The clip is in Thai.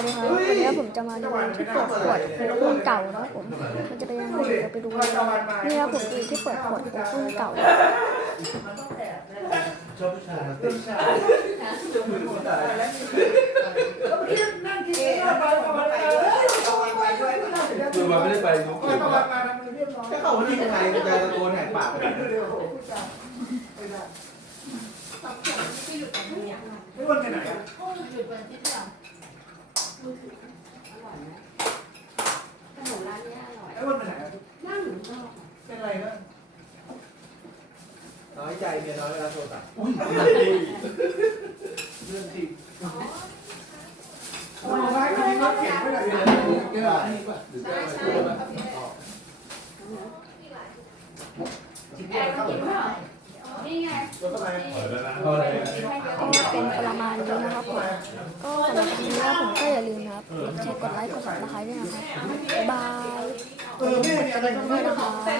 วัสดีครับวันนี้ผมจะมาดูที่เปิดขวดโค้กรุ่นเก่านะผม มันจะเป็นยังไงเดี๋ยวไปดูกันเลยนี่ครับผมคือที่เปิดขวดโค้กรุ่นเก่าชอบผู้ชายนะติดชายคือมันไม่ได้ไปดูเกิดนะแค่เขาที่ไทยจะตะโกนแหกปากไม่วนไปไหนอะหยุดวันที่เท่า ไหร่อร่อยไหมขนมร้านนี้อร่อยไม่วนไปไหนอะนั่งอยู่นอกเป็นไรนะน้อยใจเมียน้อยเวลาโทรศัพท์อุ้ยเรื่องจริงโอ้ยร้ายคนนี้รถเข็นไปไหนเนี่ยเยอะอันนี้ป่ะหรือจะไปซื้อป่ะจริงแอเนี่ยร์เข้ากินไปเปล่านี่ไงรถอะไรเอาอะไรก็เป็นประมาณนี้นะครับผม ก็สำหรับวันนี้นะผมก็อย่าลืมนะครับกดแชร์กดไลค์กดซับสไครต์ด้วยนะครับบ๊ายบายเออไม่กดมีกอะไรระดิ่งก็ด้ไม่วยต้นะองครับ